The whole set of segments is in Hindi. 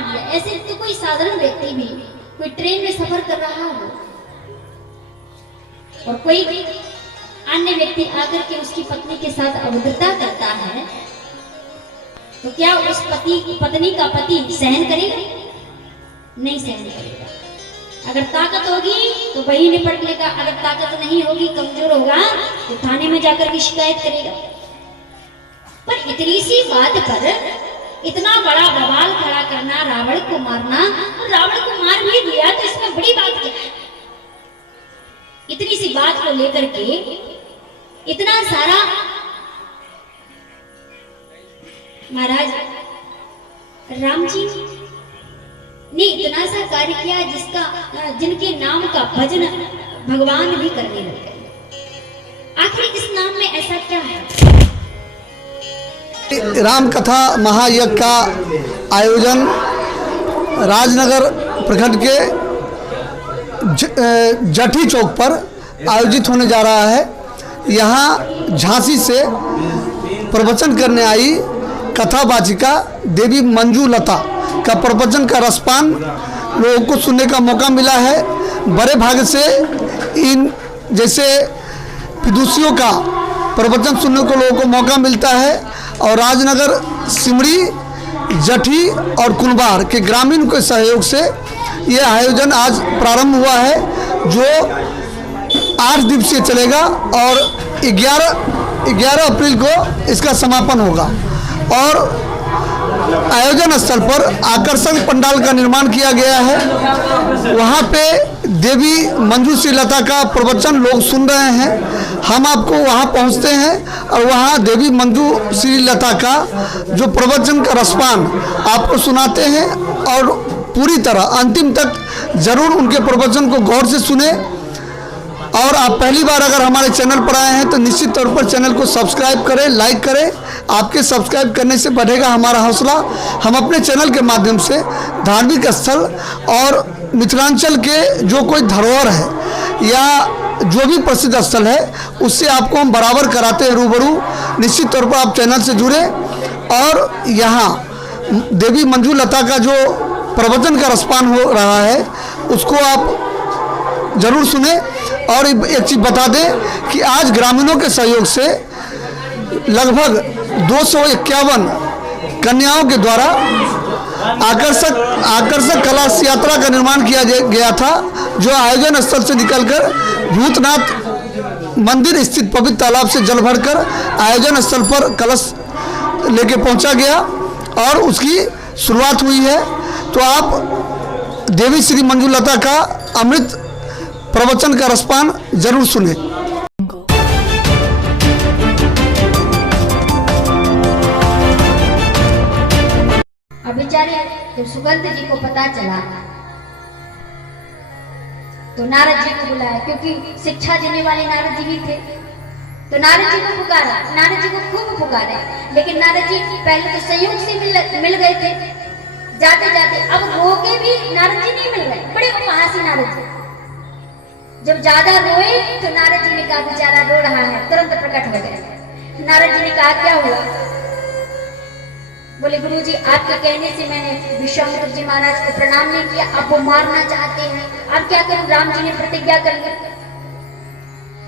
मार दिया। ऐसे तो कोई साधारण व्यक्ति भी कोई ट्रेन में सफर कर रहा हो और कोई अन्य व्यक्ति आकर के उसकी पत्नी के साथ अभद्रता करता है तो क्या उस पत्नी का पति सहन करेगा? नहीं सहन करेगा। अगर ताकत होगी तो वही निपट लेगा, अगर ताकत नहीं होगी, कमजोर होगा तो थाने में जाकर की शिकायत करेगा। पर इतनी सी बात पर इतना बड़ा बवाल खड़ा करना, रावण को मारना, और रावण को मार भी दिया तो इसमें बड़ी बात क्या है? इतनी सी बात को लेकर के इतना सारा महाराज राम जी ने इतना सा कार्य किया जिनके नाम का भजन भगवान भी करने लग गए। आखिर इस नाम में ऐसा क्या है? राम कथा महायज्ञ का आयोजन राजनगर प्रखंड के जठी चौक पर आयोजित होने जा रहा है। यहाँ झांसी से प्रवचन करने आई कथावाचिका देवी मंजू लता का प्रवचन का रसपान लोगों को सुनने का मौका मिला है। बड़े भाग से इन जैसे विदुषियों का प्रवचन सुनने को लोगों को मौका मिलता है और राजनगर, सिमरी, जठी और कुनबार के ग्रामीण के सहयोग से यह आयोजन आज प्रारंभ हुआ है जो 8 दिवसीय चलेगा और 11 अप्रैल को इसका समापन होगा। और आयोजन स्थल पर आकर्षक पंडाल का निर्माण किया गया है। वहाँ पे देवी मंजू श्री लता का प्रवचन लोग सुन रहे हैं। हम आपको वहाँ पहुँचते हैं और वहाँ देवी मंजू श्री लता का जो प्रवचन का रसपान आपको सुनाते हैं और पूरी तरह अंतिम तक जरूर उनके प्रवचन को गौर से सुने। और आप पहली बार अगर हमारे चैनल पर आए हैं तो निश्चित तौर पर चैनल को सब्सक्राइब करें, लाइक करें। आपके सब्सक्राइब करने से बढ़ेगा हमारा हौसला। हम अपने चैनल के माध्यम से धार्मिक स्थल और मिथिलांचल के जो कोई धरोहर है या जो भी प्रसिद्ध स्थल है उससे आपको हम बराबर कराते हैं रूबरू। निश्चित तौर पर आप चैनल से जुड़े और यहाँ देवी मंजू लता का जो प्रवचन का रसपान हो रहा है उसको आप जरूर सुने। और एक चीज़ बता दें कि आज ग्रामीणों के सहयोग से लगभग 251 कन्याओं के द्वारा आकर्षक कलश यात्रा का निर्माण किया गया था जो आयोजन स्थल से निकलकर भूतनाथ मंदिर स्थित पवित्र तालाब से जल भरकर आयोजन स्थल पर कलश लेके पहुंचा गया और उसकी शुरुआत हुई है। तो आप देवी श्री मंजू लता का अमृत प्रवचन का रसपान जरूर सुने। अब बेचारे जब सुगंध जी को पता चला तो नारद जी को बुलाया, क्योंकि शिक्षा देने वाले नारद जी भी थे। तो नारद जी को पुकारा, नारद जी को खूब पुकारे, लेकिन नारद जी पहले तो संयोग से मिल गए थे। जाते जाते अब रोके भी नारद जी नहीं मिल रहे, बड़े उपहासी नारद जी। जब ज्यादा रोए तो नारद जी ने कहा बेचारा रो रहा है, तुरंत प्रकट हो गए। नारद जी ने कहा क्या हुआ? बोले गुरुजी आपके कहने से मैंने विश्वामित्र जी महाराज को प्रणाम नहीं किया, अब वो मारना चाहते हैं, अब क्या करूं? राम जी ने प्रतिज्ञा कर ली,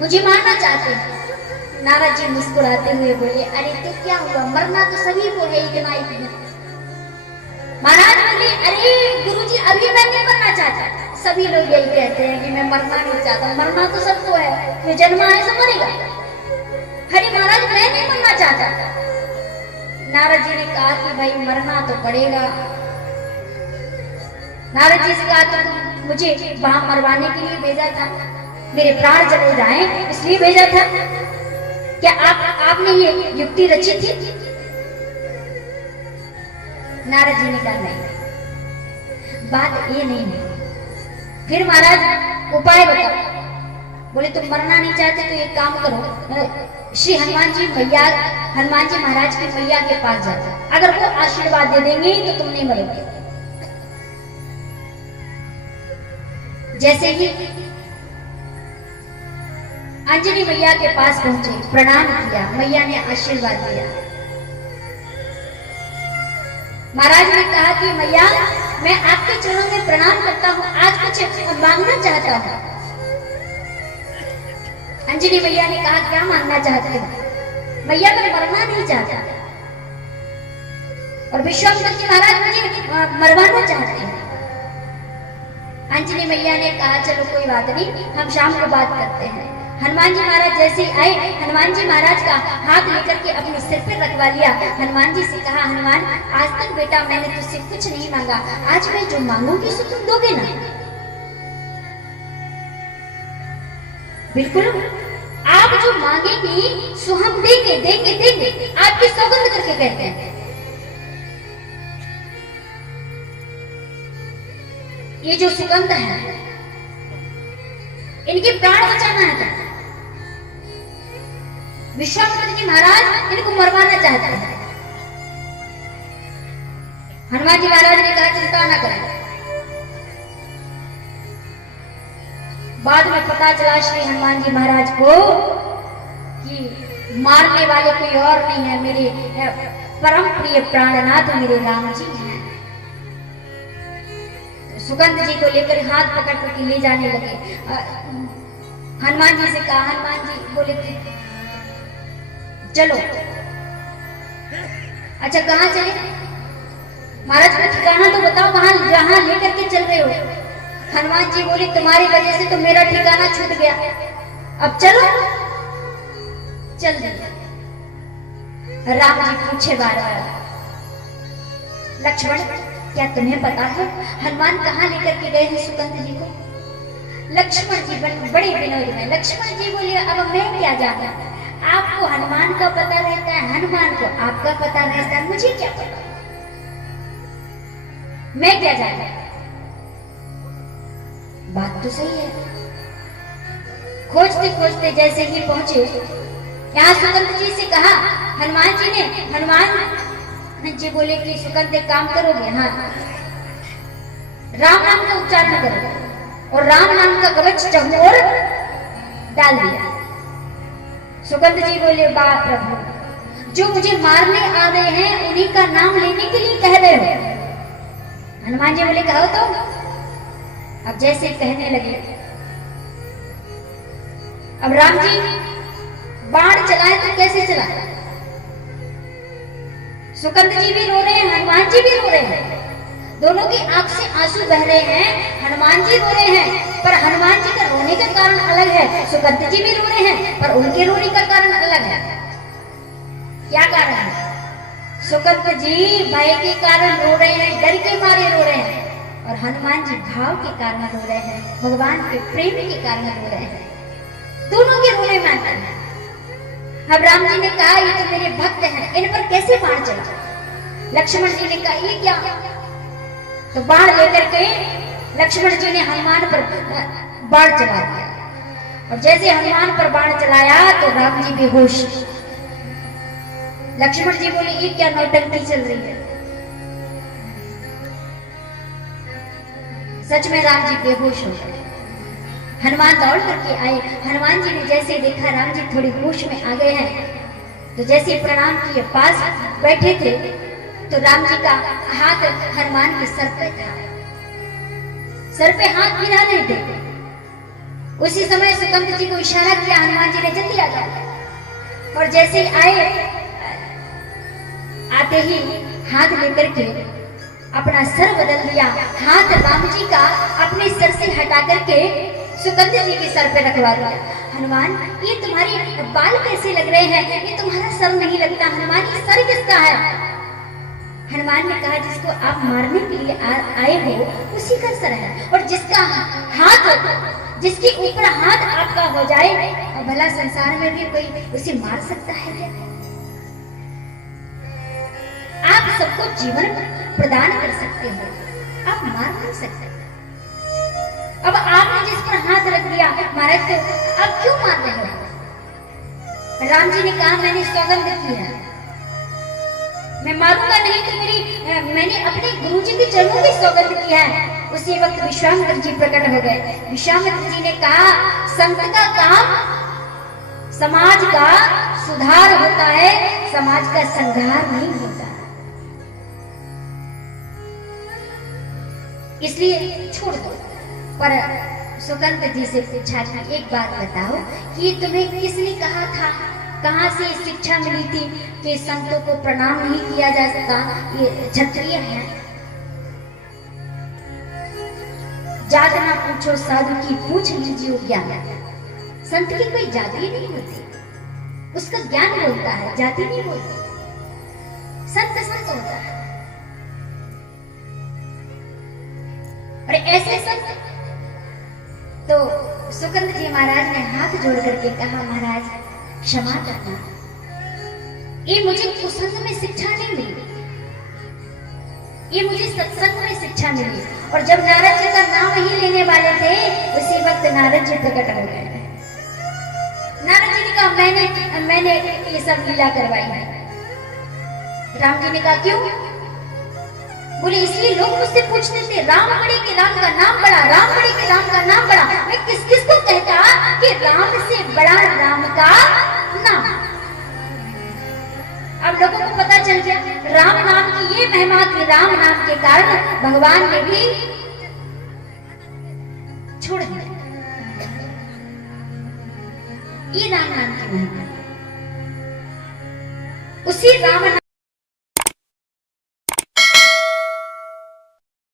मुझे मारना चाहते हैं। नारद जी मुस्कुराते हुए बोले अरे तो क्या हुआ, मरना तो सभी को है, इतना ही। महाराज बोले अरे गुरुजी अभी मैं नहीं मरना चाहता। सभी लोग यही कहते हैं कि मैं मरना नहीं चाहता, मरना तो सबको है, जो जन्मा है सब मरेगा। अरे महाराज मैं नहीं मरना चाहता। नारद जी ने कहा कि भाई मरना तो पड़ेगा। नारद जी से कहा तो मुझे वहां मरवाने के लिए भेजा था, मेरे प्राण चले जाएं इसलिए भेजा था, क्या आपने ये युक्ति रची थी? नारद जी ने कहा नहीं, बात ये नहीं है। फिर महाराज उपाय बताओ। बोले तुम मरना नहीं चाहते तो एक काम करो, श्री हनुमान जी महाराज की मैया के पास जाते, अगर वो आशीर्वाद दे देंगे तो तुम नहीं मरोगे। जैसे ही अंजनी मैया के पास पहुंचे, प्रणाम किया, मैया ने आशीर्वाद दिया। महाराज ने कहा कि मैया मैं आपके चरणों में प्रणाम करता हूँ, आज कुछ मांगना चाहता हूँ। अंजनी मैया ने कहा क्या मांगना चाहते हो? मैया मैं मरना नहीं चाहता। और विश्वामित्र जी महाराज मुझे मरवाना चाहते हैं। अंजनी मैया ने कहा चलो कोई बात नहीं, हम शाम को बात करते हैं। हनुमान जी महाराज जैसे ही आए, हनुमान जी महाराज का हाथ लेकर के अपने सिर पर रखवा लिया। हनुमान जी से कहा हनुमान आज तक बेटा मैंने तुझसे कुछ नहीं मांगा, आज मैं जो मांगूंगी सो तुम दोगे ना? बिल्कुल, आप जो मांगेंगी सो हम देंगे देंगे देंगे, आपकी सौगंध करके कहते हैं। ये जो सुगंध है इनके प्राण बचाना है। तो विश्वामित्र जी महाराज इनको मरवाना चाहते हैं। हनुमान जी महाराज ने कहा चिंता न करें। बाद में पता चला श्री हनुमान जी महाराज को कि मारने वाले कोई और नहीं है, मेरे परम प्रिय प्राणनाथ मेरे राम जी हैं। तो सुगंध जी को लेकर हाथ पकड़ करके ले जाने लगे। हनुमान जी से कहा, हनुमान जी बोले कि चलो। अच्छा कहाँ चले? महाराज का ठिकाना तो बताओ, वहां जहां लेकर के चल रहे हो। हनुमान जी बोले तुम्हारी वजह से तो मेरा ठिकाना छूट गया, अब चलो। चल दिया। राम जी पूछे बार बार, लक्ष्मण क्या तुम्हें पता है हनुमान कहाँ लेकर के गए हैं सुगंध जी को? लक्ष्मण जी बड़े विनोद में। लक्ष्मण जी बोले अब मैं क्या जानता, आपको हनुमान का पता रहता है, हनुमान को आपका पता रहता है, मुझे क्या पता, मैं क्या जानता। बात तो सही है। खोजते खोजते जैसे ही पहुंचे यहाँ सुगंध जी से कहा हनुमान जी ने, हनुमान जी बोले कि सुगंध एक काम करोगे? हाँ। राम नाम का उच्चार न करोगे और राम नाम का कवच चहुओर डाल दिया। सुगंध जी बोले वाह प्रभु, जो मुझे मारने आ रहे हैं उन्हीं का नाम लेने के लिए कह रहे हो। हनुमान जी बोले कहो तो। अब जैसे कहने लगे, अब राम जी बाण चलाए तो कैसे चला? सुगंध जी भी रो रहे हैं, हनुमान जी भी रो रहे हैं, दोनों की आंख से आंसू बह रहे हैं। हनुमान जी रो रहे हैं पर हनुमान जी का रोने का कारण अलग है, सुगंध जी भी रो रहे हैं पर उनके रोने का कारण अलग है। क्या कारण है? सुगंध जी भय के कारण रो रहे हैं, डर के मारे रो रहे हैं, और हनुमान जी भाव के कारण रो रहे हैं, भगवान के प्रेम के कारण रो रहे हैं। दोनों के रोने में अंतर है। अब राम जी ने कहा ये तो मेरे भक्त हैं, इन पर कैसे बाण चला? लक्ष्मण जी ने कहा ये क्या? तो बाण लेकर के लक्ष्मण जी ने हनुमान पर बाण चला दिया, और जैसे हनुमान पर बाण चलाया तो राम जी बेहोश। लक्ष्मण जी बोले ये क्या नौटंकी चल रही है? सच में राम जी बेहोश हो गए। हनुमान दौड़ करके आए। हनुमान जी ने जैसे देखा राम जी थोड़ी होश में आ गए हैं, तो जैसे प्रणाम किए, पास बैठे थे तो राम जी का हाथ हनुमान के सर पे था। सर पे हाथ गिरा रहे थे। उसी समय सुगंध जी को इशारा किया, हनुमान जी ने जल्दी आ जाओ। और जैसे आए, आते ही हाथ लेकर के अपना सर बदल दिया। हाथ राम जी का अपने सर से हटा करके सुगंध जी के सर पे रखवा दिया। हनुमान ये तुम्हारे बाल कैसे लग रहे हैं? ये तुम्हारा सर नहीं लगता। हनुमान ये सर किसका है? हनुमान ने कहा जिसको आप मारने के लिए आए हो उसी का सर है, और जिसका हाथ, जिसके ऊपर हाथ आपका हो जाए, और भला संसार में भी कोई उसे मार सकता है क्या? आप सबको जीवन प्रदान कर सकते हो, आप मार नहीं सकते। अब आपने जिस पर हाथ रख दिया महाराज, तो अब क्यों मार रहे हो? राम जी ने कहा मैंने सौगंध की है, मैं मारूंगा नहीं, तो मैंने अपने गुरु जी के चरणों की सौगंध किया है। उसी वक्त विश्वामित्र जी प्रकट हो गए। विश्वामित्र जी ने कहा संत का काम समाज का सुधार होता है, समाज का संहार नहीं होता। इसलिए छोड़ दो। पर सुगंध जी से पूछा था, एक बात बताओ कि तुम्हें किसने कहा था, कहाँ से शिक्षा मिली थी कि संतों को प्रणाम नहीं किया जा सकता, ये क्षत्रिय है। जात ना पूछो साधु की, पूछ लीजिए ज्ञान। संत की कोई जाति नहीं होती, उसका ज्ञान बोलता है, जाति नहीं बोलती। संत संत होता है। और ऐसे संत तो सुगंध जी महाराज ने हाथ जोड़ करके कहा, महाराज क्षमा करना, ये मुझे कुसंग में शिक्षा नहीं मिली, ये मुझे सत्संग में शिक्षा मिली। और जब नारद जी का नाम ही लेने वाले थे, उसी वक्त नारद जी प्रकट हो गए। नारद जी ने कहा, मैंने ये सब लीला करवाई है। राम जी ने कहा, क्यों? बोले, इसलिए लोग मुझसे पूछते थे, राम बड़े के राम का नाम बड़ा, राम बड़े के राम का नाम बड़ा। मैं किस किस को कहता कि राम से बड़ा राम का नाम। अब लोगों को पता चल गया राम नाम की ये महिमा कि राम नाम के कारण भगवान ने भी छोड़ दिया। ये राम नाम की महिमा। उसी राम